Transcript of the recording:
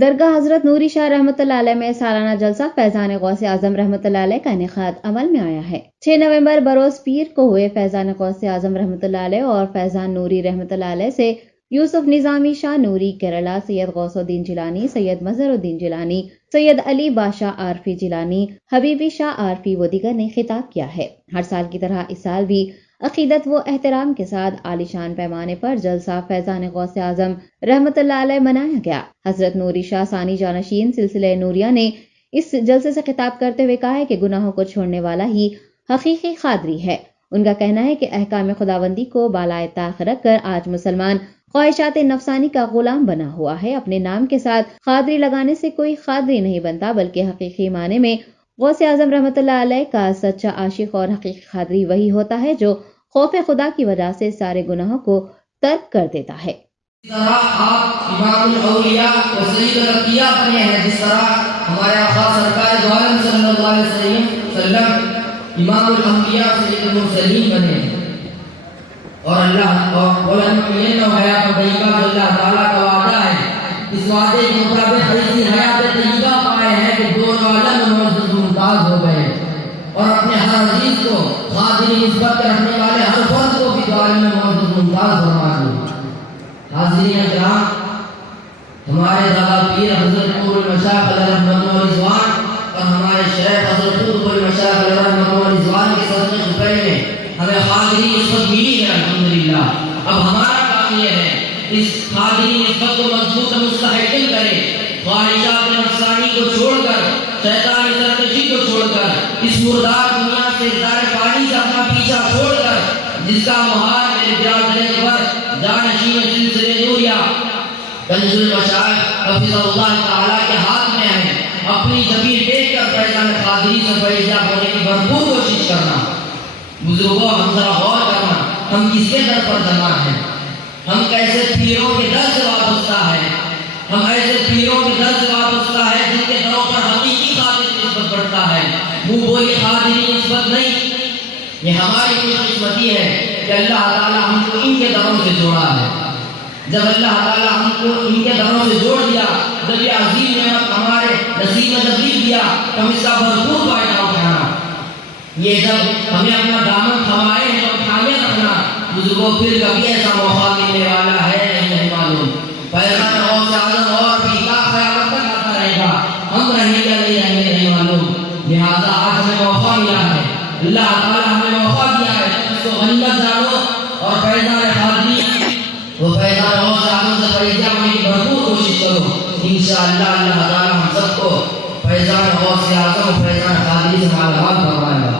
درگاہ حضرت نوری شاہ رحمۃ اللہ علیہ میں سالانہ جلسہ فیضان غوث اعظم رحمۃ اللہ علیہ کا انعقاد عمل میں آیا ہے۔ 6 نومبر بروز پیر کو ہوئے فیضان غوث اعظم رحمۃ اللہ علیہ اور فیضان نوری رحمۃ اللہ علیہ سے یوسف نظامی شاہ نوری کیرلا، سید غوث الدین جیلانی، سید مظہر الدین جیلانی، سید علی بادشاہ عارفی جیلانی، حبیبی شاہ عارفی و دیگر نے خطاب کیا ہے۔ ہر سال کی طرح اس سال بھی عقیدت و احترام کے ساتھ عالی شان پیمانے پر جلسہ فیضان غوث اعظم رحمۃ اللہ علیہ منایا گیا۔ حضرت نوری شاہ ثانی جانشین سلسلہ نوریہ نے اس جلسے سے خطاب کرتے ہوئے کہا ہے کہ گناہوں کو چھوڑنے والا ہی حقیقی قادری ہے۔ ان کا کہنا ہے کہ احکام خداوندی کو بالائے طاق رکھ کر آج مسلمان خواہشات نفسانی کا غلام بنا ہوا ہے۔ اپنے نام کے ساتھ قادری لگانے سے کوئی قادری نہیں بنتا، بلکہ حقیقی معنی میں غوث اعظم رحمۃ اللہ علیہ کا سچا عاشق اور حقیقی قادری وہی ہوتا ہے جو خوف خدا کی وجہ سے سارے گناہوں کو ترک کر دیتا ہے۔ جس طرح آپ امام الاولیاء و سید الانبیاء بنے ہیں، جس طرح ہمارے آقا سرکار دو عالم صلی اللہ علیہ وسلم امام الانبیاء و سید المرسلین بنے ہیں، اور اللہ اور حیات طیبہ اللہ تعالیٰ کا وعدہ ہے، اس وعدے کے مطابق ایسی حیات طیبہ پائے ہیں کہ دونوں عالم معزز ممتاز ہو گئے، اور اپنے ہر عزیز کو قادری نسبت رکھنے والے ہر فرد کو بھی دو عالم معزز ممتاز فرما دیا۔ حاضرین کرام، ہمارے دادا پیر حضرت نور المشائخ علیہ رحمۃ و رضوان اور ہمارے شیخ حضرت قطب المشائخ علیہ رحمۃ و رضوان کے صدقے خفیہ میں ہمیں قادری نسبت ملی ہے الحمدللہ۔ اب ہمارا کام یہ ہے اس قادری نسبت کو مضبوط و مستحکم کرے، خواہشات نفسانی کو چھوڑ کر، شیطانی سرکشی کو چھوڑ کر، اس مردار دنیا سے زار پانی سے اپنا پیچھا چھوڑ کر، جس کا مہار میرے برادر اکبر جانشین سلسلہ نوریہ کنز المشائخ حفظ اللہ تعالیٰ کے ہاتھ میں ہے، اپنی زمین ٹیک کر فیضان قادری سے فیضیاب ہونے کی بھرپور کوشش کرنا۔ بزرگوں، ہم ذرا غور کرنا، ہم کس کے در پر جمع ہیں، ہم کیسے پیروں کے در سے وابستہ ہیں، ہم ایسے پیروں کے در سے وابستہ ہیں جن کے دروں پر حقیقی قادری نسبت بڑھتا ہے، منہ بولی قادری نسبت نہیں۔ یہ ہماری خوش قسمتی ہے کہ اللہ تعالیٰ ہم کو ان کے دروں سے جوڑا ہے۔ جب اللہ تعالیٰ ہم کو ان کے دروں سے جوڑ دیا، جب یہ عظیم نعمت ہمارے نصیب میں تبدیل دیا، تو ہم اس کا بھرپور فائدہ اٹھانا۔ یہ جب ہمیں اپنا دامن تھمائے تو تھامے رکھنا۔ بزرگوں، پھر کبھی ایسا موقع ملنے والا ہے نہیں معلوم۔ فیضان غوث اعظم اور بھی کا قیامت تک آتا رہے گا، ہم رہیں گے نہیں رہیں گے نہیں معلوم۔ لہٰذا آج ہمیں موقع ملا ہے، اللہ تعالیٰ ہمیں موقع دیا ہے، اس کو غنیمت جانو اور فیضان قادری وہ فیضان غوث اعظم سے فیضیاب ہونے کی بھرپور کوشش کرو۔ انشاءاللہ اللہ تعالیٰ ہم سب کو فیضان غوث اعظم و فیضان قادری سے مالا مال فرمائے گا۔